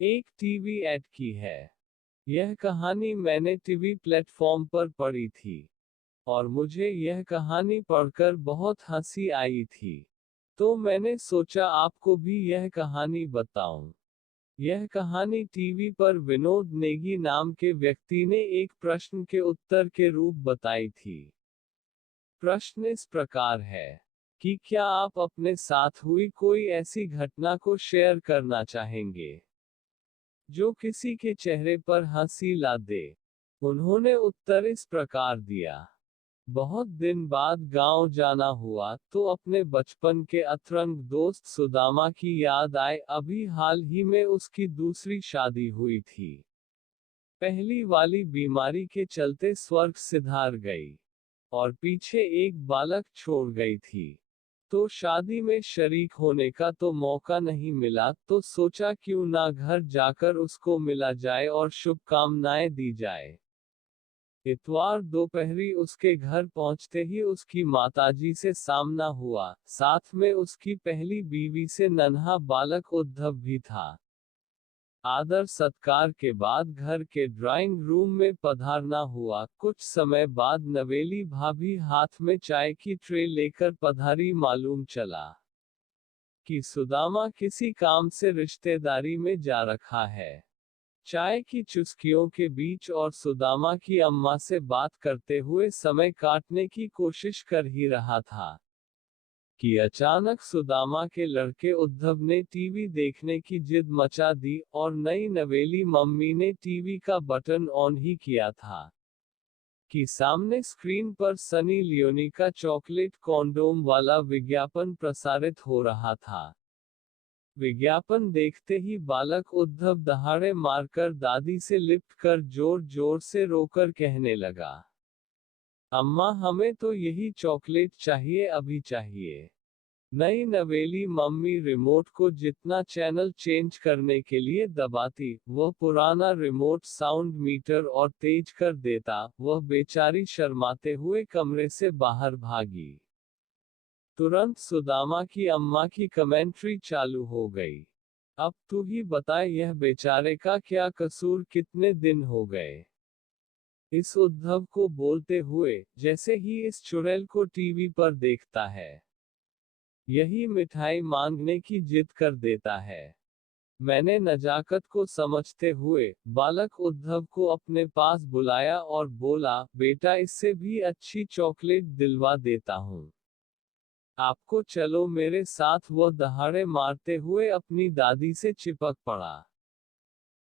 एक TV add की है। यह कहानी मैंने टीवी प्लेटफॉर्म पर पढ़ी थी और मुझे यह कहानी पढ़कर बहुत हंसी आई थी। तो मैंने सोचा आपको भी यह कहानी बताऊं। यह कहानी टीवी पर विनोद नेगी नाम के व्यक्ति ने एक प्रश्न के उत्तर के रूप बताई थी। प्रश्न इस प्रकार है कि क्या आप अपने साथ हुई कोई ऐसी घटना को शेयर करना चाहेंगे जो किसी के चेहरे पर हंसी ला दे। उन्होंने उत्तर इस प्रकार दिया। बहुत दिन बाद गांव जाना हुआ तो अपने बचपन के अतरंग दोस्त सुदामा की याद आए। अभी हाल ही में उसकी दूसरी शादी हुई थी। पहली वाली बीमारी के चलते स्वर्ग सिधार गई और पीछे एक बालक छोड़ गई थी। तो शादी में शरीक होने का तो मौका नहीं मिला, तो सोचा क्यों ना घर जाकर उसको मिला जाए और शुभकामनाएं दी जाए। इतवार दोपहरी उसके घर पहुंचते ही उसकी माताजी से सामना हुआ, साथ में उसकी पहली बीवी से नन्हा बालक उद्धव भी था। आदर सत्कार के बाद घर के ड्राइंग रूम में पधारना हुआ। कुछ समय बाद नवेली भाभी हाथ में चाय की ट्रे लेकर पधारी। मालूम चला कि सुदामा किसी काम से रिश्तेदारी में जा रखा है। चाय की चुस्कियों के बीच और सुदामा की अम्मा से बात करते हुए समय काटने की कोशिश कर ही रहा था कि अचानक सुदामा के लड़के उद्धव ने टीवी देखने की जिद मचा दी और नई नवेली मम्मी ने टीवी का बटन ऑन ही किया था कि सामने स्क्रीन पर सनी लियोनी का चॉकलेट कॉन्डोम वाला विज्ञापन प्रसारित हो रहा था। विज्ञापन देखते ही बालक उद्धव दहाड़े मारकर दादी से लिपट कर जोर जोर से रोकर कहने लगा, अम्मा हमें तो यही चॉकलेट चाहिए, अभी चाहिए। नई नवेली मम्मी रिमोट को जितना चैनल चेंज करने के लिए दबाती, वह पुराना रिमोट साउंड मीटर और तेज कर देता। वह बेचारी शर्माते हुए कमरे से बाहर भागी। तुरंत सुदामा की अम्मा की कमेंट्री चालू हो गई। अब तू ही बता, यह बेचारे का क्या कसूर, कितने दिन हो गए इस उद्धव को बोलते हुए, जैसे ही इस चुड़ैल को टीवी पर देखता है यही मिठाई मांगने की जिद कर देता है। मैंने नजाकत को समझते हुए बालक उद्धव को अपने पास बुलाया और बोला, बेटा इससे भी अच्छी चॉकलेट दिलवा देता हूँ आपको, चलो मेरे साथ। वह दहाड़े मारते हुए अपनी दादी से चिपक पड़ा।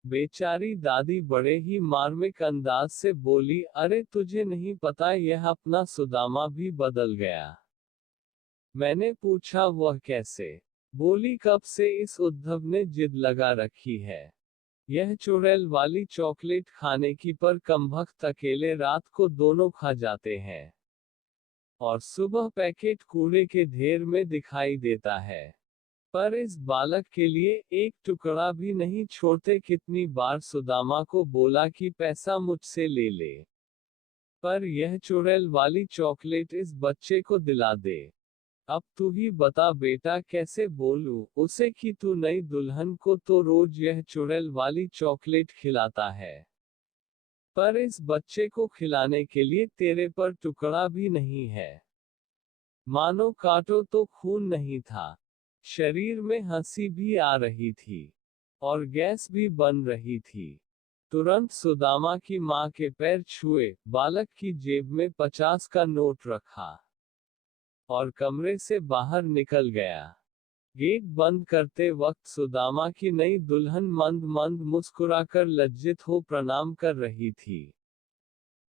बेचारी दादी बड़े ही मार्मिक अंदाज से बोली, अरे तुझे नहीं पता यह अपना सुदामा भी बदल गया। मैंने पूछा वह कैसे? बोली कब से इस उद्धव ने जिद लगा रखी है यह चुड़ैल वाली चॉकलेट खाने की, पर कमबख्त अकेले रात को दोनों खा जाते हैं और सुबह पैकेट कूड़े के ढेर में दिखाई देता है। पर इस बालक के लिए एक टुकड़ा भी नहीं छोड़ते। कितनी बार सुदामा को बोला कि पैसा मुझसे ले ले, पर यह चुड़ैल वाली चॉकलेट इस बच्चे को दिला दे। अब तू ही बता बेटा, कैसे बोलूं उसे कि तू नई दुल्हन को तो रोज यह चुड़ैल वाली चॉकलेट खिलाता है, पर इस बच्चे को खिलाने के लिए तेरे पर टुकड़ा भी नहीं है। मानो काटो तो खून नहीं था। शरीर में हंसी भी आ रही थी और गैस भी बन रही थी। तुरंत सुदामा की मां के पैर छुए, बालक की जेब में 50 का नोट रखा और कमरे से बाहर निकल गया। गेट बंद करते वक्त सुदामा की नई दुल्हन मंद मंद मुस्कुराकर लज्जित हो प्रणाम कर रही थी।